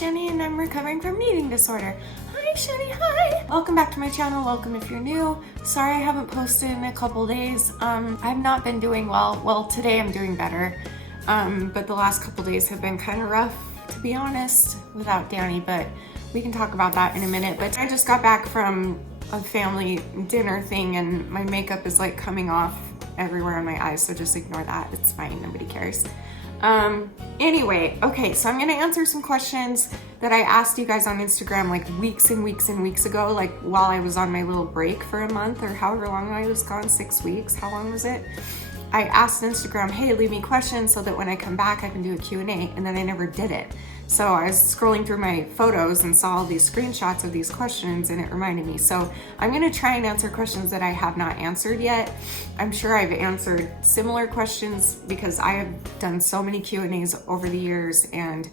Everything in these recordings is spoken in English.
Shani and I'm recovering from an eating disorder. Hi Shani, hi! Welcome back to my channel, welcome if you're new. Sorry I haven't posted in a couple days. I've not been doing well. Well, today I'm doing better. But the last couple days have been kind of rough, to be honest, without Danny, but we can talk about that in a minute. But I just got back from a family dinner thing and my makeup is like coming off everywhere on my eyes, so just ignore that. It's fine, nobody cares. Anyway, okay, so I'm gonna answer some questions that I asked you guys on Instagram like weeks and weeks and weeks ago, like while I was on my little break for a month or however long I was gone, 6 weeks, how long was it? I asked Instagram, hey, leave me questions so that when I come back I can do a Q&A, and then I never did it. So I was scrolling through my photos and saw all these screenshots of these questions and it reminded me. So I'm gonna try and answer questions that I have not answered yet. I'm sure I've answered similar questions because I have done so many Q&As over the years, and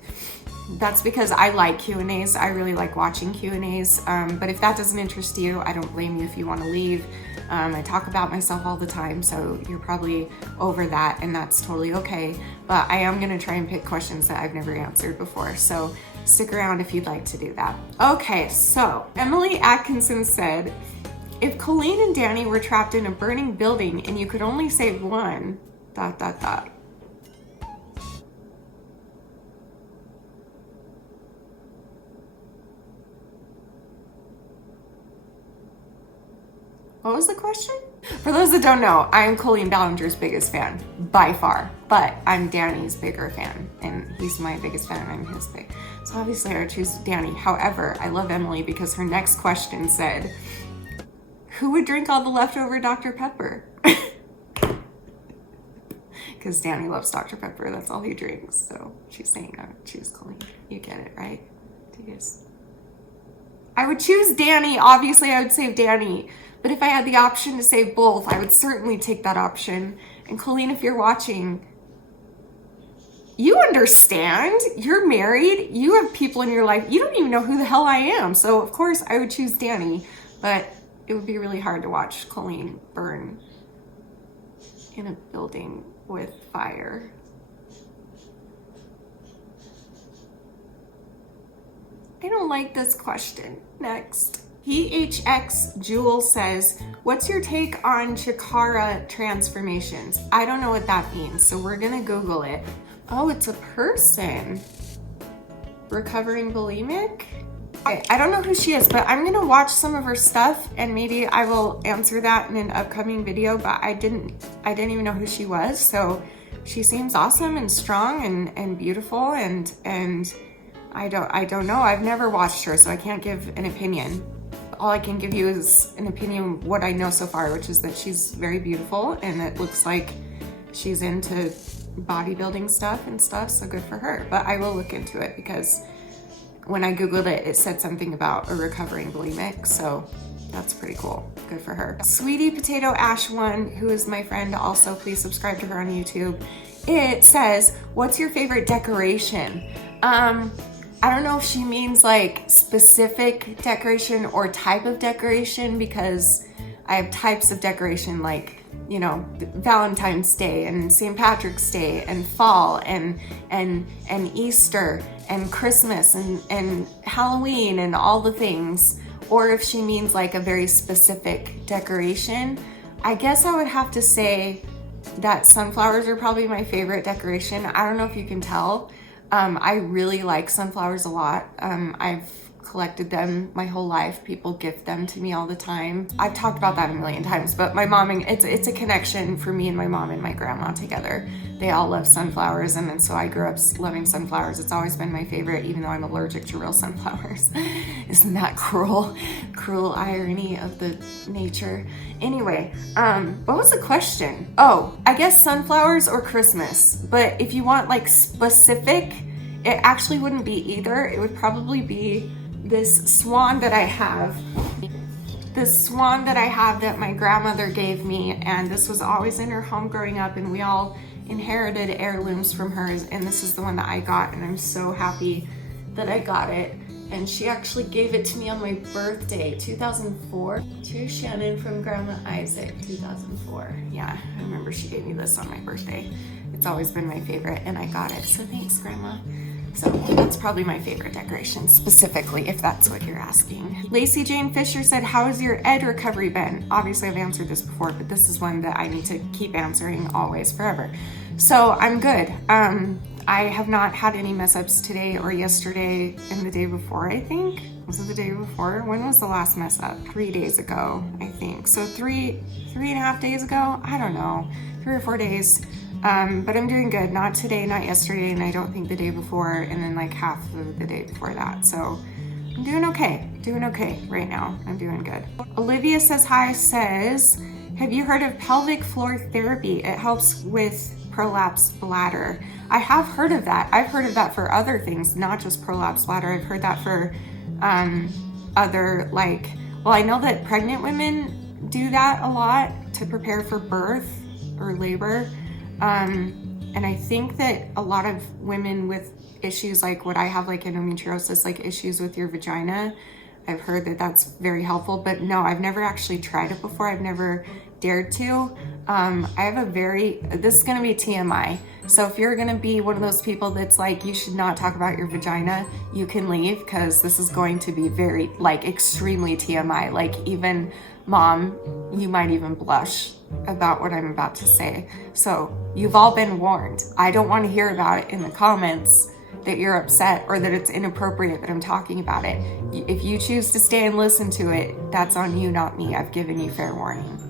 that's because I like Q&As. I really like watching Q&As, but if that doesn't interest you, I don't blame you if you want to leave. I talk about myself all the time, so you're probably over that, and that's totally okay. But I am gonna try and pick questions that I've never answered before, so stick around if you'd like to do that. Okay, so Emily Atkinson said, if Colleen and Danny were trapped in a burning building and you could only save one, ... What was the question? For those that don't know, I'm Colleen Ballinger's biggest fan, by far, but I'm Danny's bigger fan, and he's my biggest fan and I'm his big. So obviously I would choose Danny. However, I love Emily because her next question said, who would drink all the leftover Dr. Pepper? Because Danny loves Dr. Pepper, that's all he drinks. So she's saying I would choose Colleen. You get it, right? Do you guys? I would choose Danny. Obviously I would save Danny. But if I had the option to save both, I would certainly take that option. And Colleen, if you're watching, you understand. You're married. You have people in your life. You don't even know who the hell I am. So of course I would choose Danny, but it would be really hard to watch Colleen burn in a building with fire. I don't like this question. Next. PHX Jewel says, what's your take on Shakara Transformations? I don't know what that means, so we're gonna Google it. Oh, it's a person. Recovering bulimic? I don't know who she is, but I'm gonna watch some of her stuff and maybe I will answer that in an upcoming video, but I didn't even know who she was. So she seems awesome and strong and beautiful, and I don't know. I've never watched her, so I can't give an opinion. All I can give you is an opinion of what I know so far, which is that she's very beautiful and it looks like she's into bodybuilding stuff and stuff, so good for her. But I will look into it because when I Googled it, it said something about a recovering bulimic, so that's pretty cool. Good for her. Sweetie Potato Ash 1, who is my friend also, please subscribe to her on YouTube. It says, what's your favorite decoration? I don't know if she means like specific decoration or type of decoration, because I have types of decoration like, you know, Valentine's Day and St. Patrick's Day and fall and Easter and Christmas and Halloween and all the things. Or if she means like a very specific decoration, I guess I would have to say that sunflowers are probably my favorite decoration. I don't know if you can tell. I really like sunflowers a lot. I've collected them my whole life. People gift them to me all the time. I've talked about that a million times, but my mom, and it's a connection for me and my mom and my grandma together. They all love sunflowers, and then so I grew up loving sunflowers. It's always been my favorite, even though I'm allergic to real sunflowers. Isn't that cruel? Cruel irony of the nature. Anyway, what was the question? Oh, I guess sunflowers or Christmas. But if you want like specific, it actually wouldn't be either. It would probably be this swan that I have. This swan that I have that my grandmother gave me, and this was always in her home growing up, and we all inherited heirlooms from hers, and this is the one that I got, and I'm so happy that I got it. And she actually gave it to me on my birthday, 2004. To Shannon from Grandma Isaac, 2004. Yeah, I remember she gave me this on my birthday. It's always been my favorite, and I got it, so thanks, Grandma. So that's probably my favorite decoration, specifically, if that's what you're asking. Lacey Jane Fisher said, how has your ed recovery been? Obviously, I've answered this before, but this is one that I need to keep answering always, forever. So I'm good. I have not had any mess ups today or yesterday and the day before, I think. Was it the day before? When was the last mess up? 3 days ago, I think. So three and a half days ago? I don't know. 3 or 4 days. But I'm doing good. Not today, not yesterday, and I don't think the day before, and then like half of the day before that. So I'm doing okay. Doing okay right now. I'm doing good. Olivia says hi, says, have you heard of pelvic floor therapy? It helps with prolapsed bladder. I have heard of that. I've heard of that for other things, not just prolapsed bladder. I've heard that for other, like, well, I know that pregnant women do that a lot to prepare for birth or labor. And I think that a lot of women with issues like what I have, like endometriosis, like issues with your vagina, I've heard that that's very helpful, but no, I've never actually tried it before. I've never dared to. I have this is going to be TMI. So if you're going to be one of those people that's like, you should not talk about your vagina, you can leave, because this is going to be very, like, extremely TMI. Like, even mom, you might even blush about what I'm about to say. So you've all been warned. I don't want to hear about it in the comments that you're upset or that it's inappropriate that I'm talking about it. If you choose to stay and listen to it, that's on you, not me. I've given you fair warning.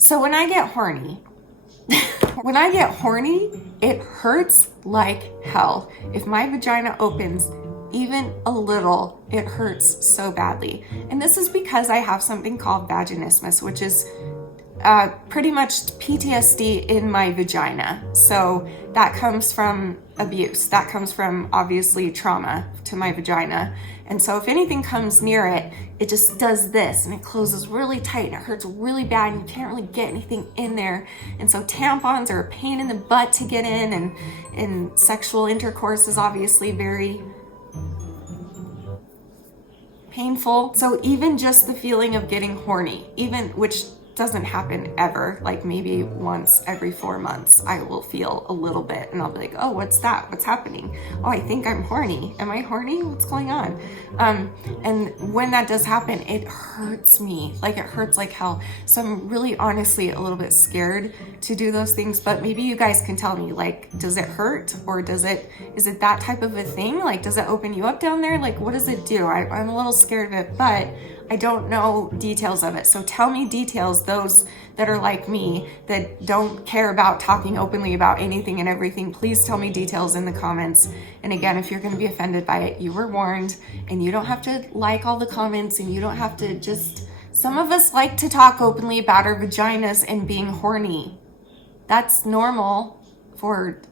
So when I get horny, it hurts like hell. If my vagina opens even a little, it hurts so badly. And this is because I have something called vaginismus, which is pretty much PTSD in my vagina. So that comes from abuse. That comes from, obviously, trauma to my vagina. And so if anything comes near it, it just does this, and it closes really tight, and it hurts really bad, and you can't really get anything in there. And so tampons are a pain in the butt to get in, and sexual intercourse is obviously very painful. So even just the feeling of getting horny, which doesn't happen ever, like maybe once every 4 months, I will feel a little bit, and I'll be like, oh, what's that? What's happening? Oh, I think I'm horny. Am I horny? What's going on? And when that does happen, it hurts me. Like, it hurts like hell. So I'm really honestly a little bit scared to do those things, but maybe you guys can tell me, like, does it hurt, or is it that type of a thing? Like, does it open you up down there? Like, what does it do? I'm a little scared of it, but I don't know details of it. So tell me details, those that are like me, that don't care about talking openly about anything and everything. Please tell me details in the comments. And again, if you're going to be offended by it, you were warned, and you don't have to like all the comments, and you don't have to some of us like to talk openly about our vaginas and being horny. That's normal for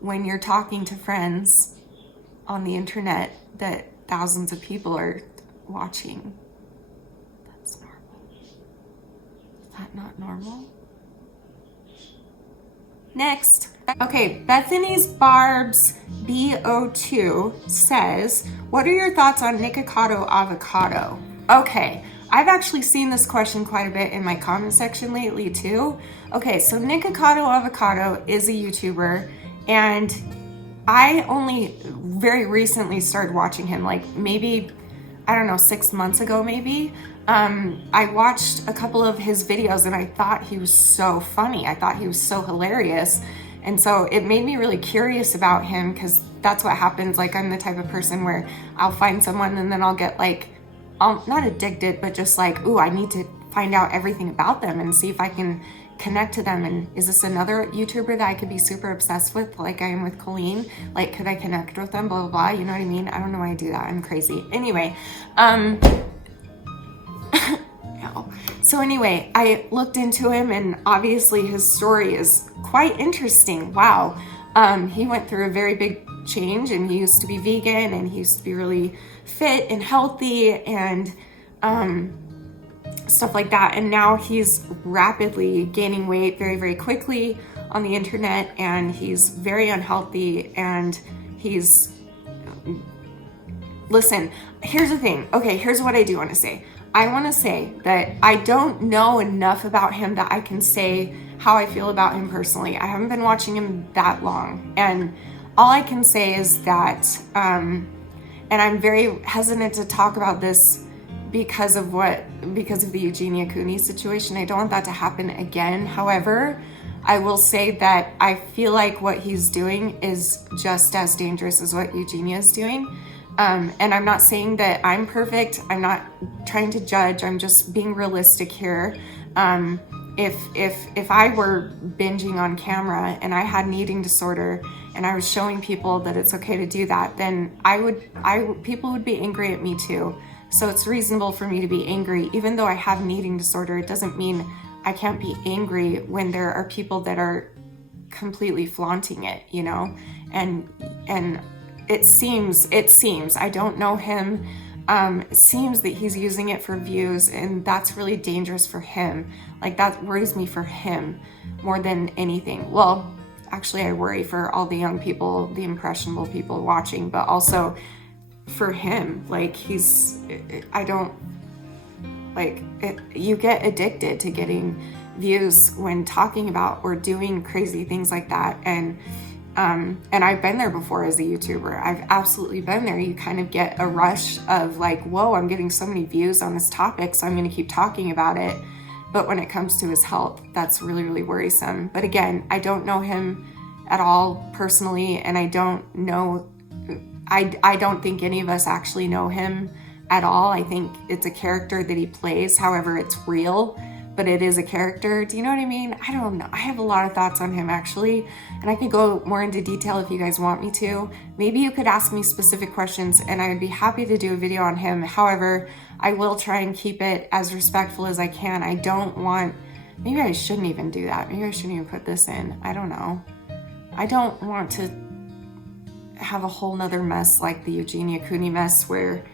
when you're talking to friends on the internet that thousands of people are watching. That's normal. Is that not normal? Next. Okay, Bethany's Barbs BO2 says, what are your thoughts on Nikocado Avocado? Okay, I've actually seen this question quite a bit in my comment section lately too. Okay, so Nikocado Avocado is a YouTuber, and I only very recently started watching him, like maybe, I don't know, 6 months ago maybe. I watched a couple of his videos, and I thought he was so funny. I thought he was so hilarious. And so it made me really curious about him, because that's what happens. Like, I'm the type of person where I'll find someone, and then I'll get like, not addicted, but just like, ooh, I need to find out everything about them and see if I can connect to them. And is this another YouTuber that I could be super obsessed with, like I am with Colleen? Like, could I connect with them, blah, blah, blah, you know what I mean? I don't know why I do that, I'm crazy. Anyway, so anyway, I looked into him, and obviously his story is quite interesting. Wow. He went through a very big change, and he used to be vegan, and he used to be really fit and healthy and stuff like that. And now he's rapidly gaining weight very, very quickly on the internet, and he's very unhealthy, and he's, listen, here's the thing. Okay, here's what I do want to say. I want to say that I don't know enough about him that I can say how I feel about him personally. I haven't been watching him that long, and all I can say is that, and I'm very hesitant to talk about this because of the Eugenia Cooney situation. I don't want that to happen again. However, I will say that I feel like what he's doing is just as dangerous as what Eugenia is doing. And I'm not saying that I'm perfect. I'm not trying to judge. I'm just being realistic here. If I were binging on camera and I had an eating disorder and I was showing people that it's okay to do that, then people would be angry at me too. So it's reasonable for me to be angry. Even though I have an eating disorder, it doesn't mean I can't be angry when there are people that are completely flaunting it, you know? And it seems, I don't know him, it seems that he's using it for views, and that's really dangerous for him. Like, that worries me for him more than anything. Well, actually I worry for all the young people, the impressionable people watching, but also for him. Like, you get addicted to getting views when talking about or doing crazy things like that. And I've been there before as a YouTuber. I've absolutely been there. You kind of get a rush of like, whoa, I'm getting so many views on this topic, so I'm going to keep talking about it. But when it comes to his health, that's really, really worrisome. But again, I don't know him at all personally, and I don't think any of us actually know him at all. I think it's a character that he plays. However, it's real, but it is a character. Do you know what I mean? I don't know. I have a lot of thoughts on him actually, and I could go more into detail if you guys want me to. Maybe you could ask me specific questions and I would be happy to do a video on him. However, I will try and keep it as respectful as I can. I don't want, maybe I shouldn't even do that. Maybe I shouldn't even put this in. I don't know. I don't want to have a whole nother mess like the Eugenia Cooney mess where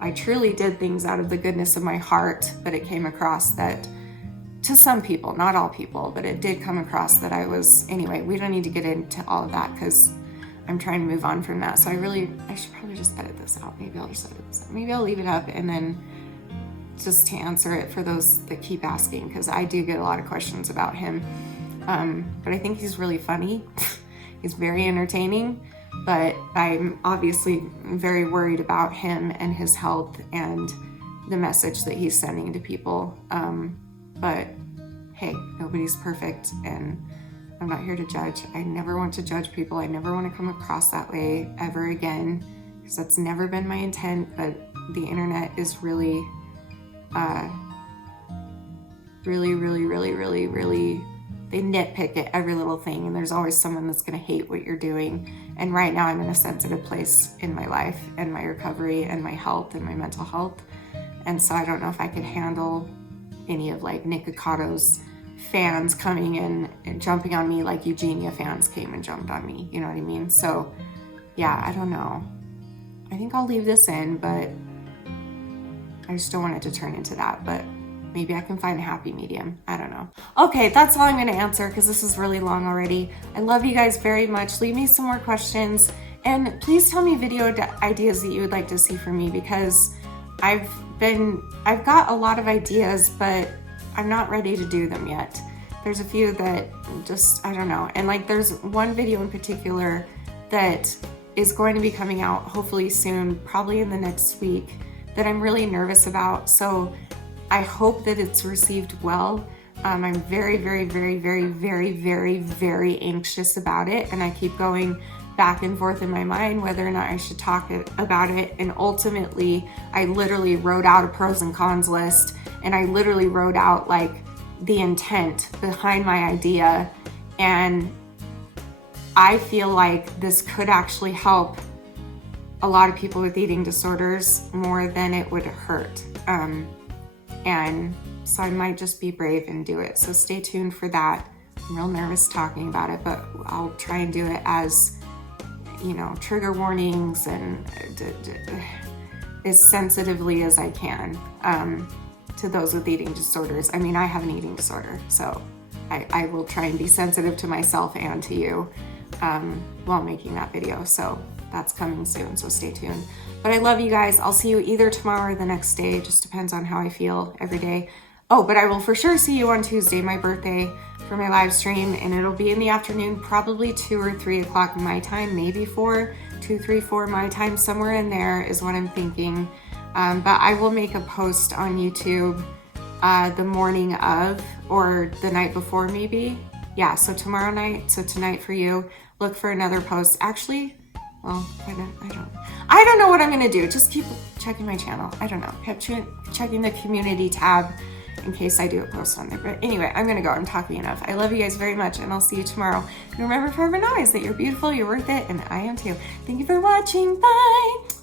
I truly did things out of the goodness of my heart, but it came across that to some people, not all people, but it did come across that I was, anyway, we don't need to get into all of that because I'm trying to move on from that. So I should probably just edit this out. Maybe I'll just edit this out. Maybe I'll leave it up and then just to answer it for those that keep asking, because I do get a lot of questions about him. But I think he's really funny. He's very entertaining, but I'm obviously very worried about him and his health and the message that he's sending to people. But hey, nobody's perfect, and I'm not here to judge. I never want to judge people. I never want to come across that way ever again, because that's never been my intent. But the internet is really, really, they nitpick at every little thing, and there's always someone that's going to hate what you're doing. And right now I'm in a sensitive place in my life and my recovery and my health and my mental health. And so I don't know if I could handle any of like Nikocado's fans coming in and jumping on me like Eugenia fans came and jumped on me. You know what I mean? So yeah, I don't know. I think I'll leave this in, but I just don't want it to turn into that. But maybe I can find a happy medium. I don't know. Okay, that's all I'm gonna answer because this is really long already. I love you guys very much. Leave me some more questions, and please tell me video ideas that you would like to see from me, because I've got a lot of ideas, but I'm not ready to do them yet. There's a few that just, I don't know. And like there's one video in particular that is going to be coming out hopefully soon, probably in the next week, that I'm really nervous about. So I hope that it's received well. I'm very, very, very, very, very, very, very anxious about it. And I keep going back and forth in my mind whether or not I should talk about it. And ultimately, I literally wrote out a pros and cons list, and I literally wrote out like the intent behind my idea. And I feel like this could actually help a lot of people with eating disorders more than it would hurt. And so I might just be brave and do it. So stay tuned for that. I'm real nervous talking about it, but I'll try and do it as, you know, trigger warnings and as sensitively as I can to those with eating disorders. I mean, I have an eating disorder, so I will try and be sensitive to myself and to you while making that video. So that's coming soon, so stay tuned. But I love you guys. I'll see you either tomorrow or the next day. It just depends on how I feel every day. Oh, but I will for sure see you on Tuesday, my birthday, for my live stream, and it'll be in the afternoon, probably 2 or 3 o'clock my time, maybe 4, 2, 3, 4 my time, somewhere in there is what I'm thinking. But I will make a post on YouTube the morning of, or the night before maybe. Yeah, so tomorrow night, so tonight for you, look for another post. Actually, well, I don't know what I'm gonna do. Just keep checking my channel. I don't know, keep checking the community tab in case I do a post on there. But anyway, I'm gonna go. I'm talking enough. I love you guys very much, and I'll see you tomorrow. And remember forever and always that you're beautiful, you're worth it, and I am too. Thank you for watching. Bye.